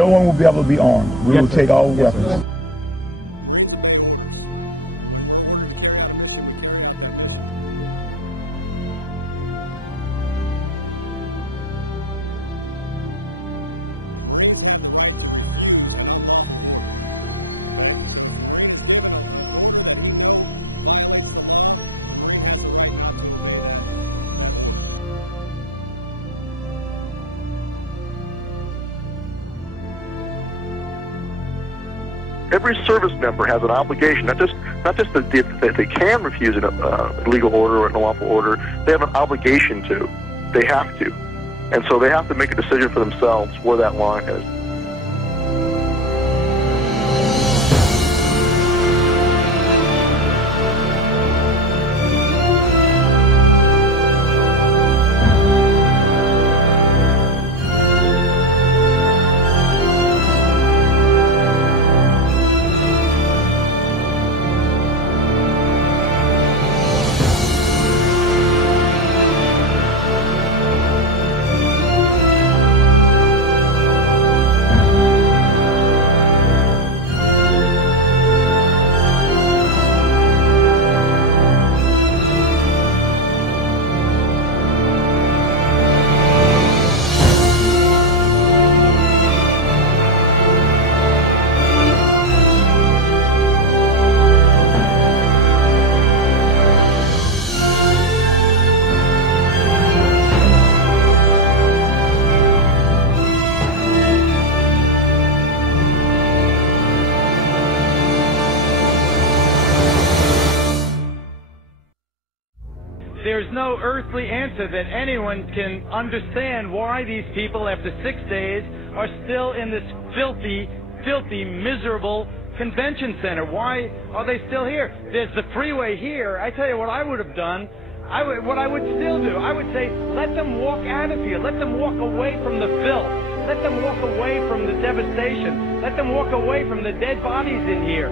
no one will be able to be armed. We will take all weapons. Every service member has an obligation, not just that they can refuse a legal order or an unlawful order. They have an obligation to. They have to. And so they have to make a decision for themselves where that line is. There's no earthly answer that anyone can understand why these people, after 6 days, are still in this filthy, miserable convention center. Why are they still here? There's the freeway here. I tell you what I would have done. What I would still do, I would say, let them walk out of here. Let them walk away from the filth. Let them walk away from the devastation. Let them walk away from the dead bodies in here.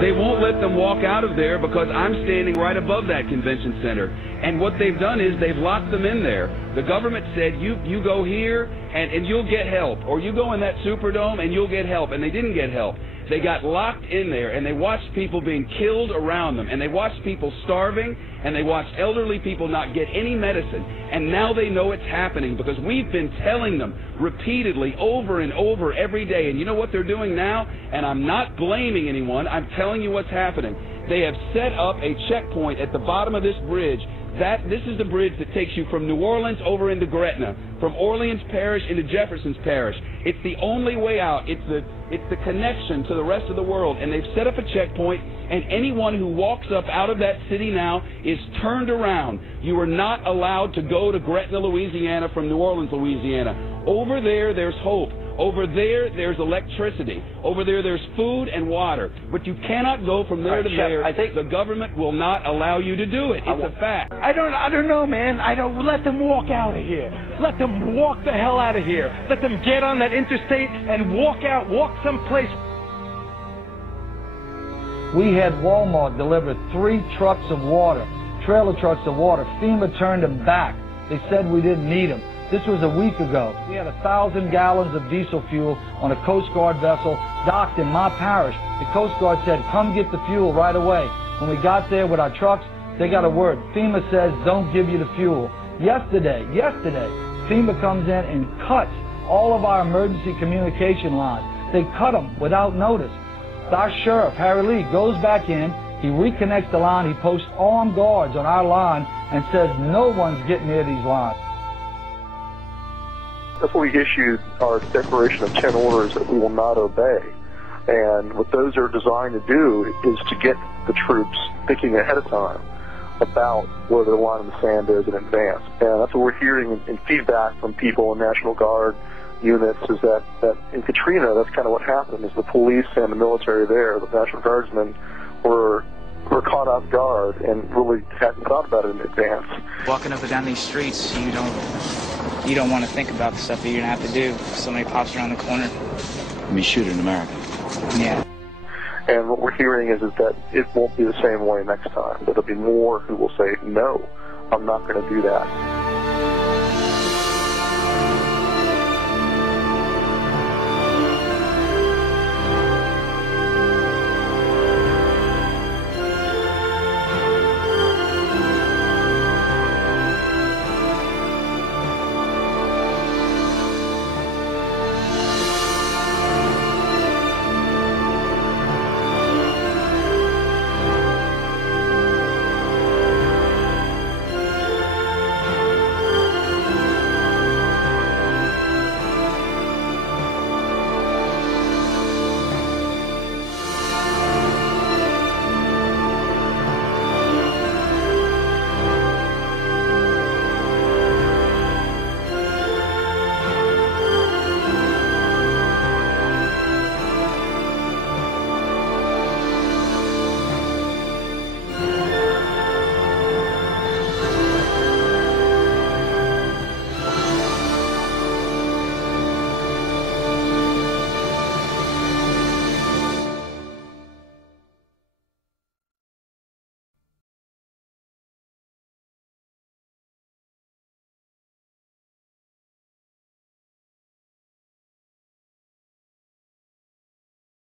They won't let them walk out of there because I'm standing right above that convention center. And what they've done is they've locked them in there. The government said, you go here and you'll get help. Or you go in that Superdome and you'll get help. And they didn't get help. They got locked in there and they watched people being killed around them. And they watched people starving. And they watched elderly people not get any medicine. And now they know it's happening because we've been telling them repeatedly over and over every day. And you know what they're doing now? And I'm not blaming anyone. I'm telling you what's happening. They have set up a checkpoint at the bottom of this bridge. This is the bridge that takes you from New Orleans over into Gretna, from Orleans Parish into Jefferson's Parish. It's the only way out. It's the connection to the rest of the world. And they've set up a checkpoint, and anyone who walks up out of that city now is turned around. You are not allowed to go to Gretna, Louisiana from New Orleans, Louisiana. Over there, there's hope. Over there, there's electricity. Over there, there's food and water. But you cannot go from there to there. I think the government will not allow you to do it. It's a fact. I don't know, man. Let them walk out of here. Let them walk the hell out of here. Let them get on that interstate and walk someplace. We had Walmart deliver 3 trucks of water, trailer trucks of water. FEMA turned them back. They said we didn't need them. This was a week ago. We had 1,000 gallons of diesel fuel on a Coast Guard vessel docked in my parish. The Coast Guard said, come get the fuel right away. When we got there with our trucks, they got a word. FEMA says, don't give you the fuel. Yesterday, FEMA comes in and cuts all of our emergency communication lines. They cut them without notice. Our sheriff, Harry Lee, goes back in. He reconnects the line. He posts armed guards on our line and says no one's getting near these lines. That's why we issued our declaration of 10 orders that we will not obey. And what those are designed to do is to get the troops thinking ahead of time about where the line in the sand is in advance. And that's what we're hearing in feedback from people in National Guard units is that in Katrina, that's kind of what happened, is the police and the military there, the National Guardsmen, were caught off guard and really hadn't thought about it in advance. Walking up and down these streets, you don't want to think about the stuff that you're going to have to do if somebody pops around the corner. I mean, shoot in America. Yeah. And what we're hearing is that it won't be the same way next time. There'll be more who will say, no, I'm not going to do that.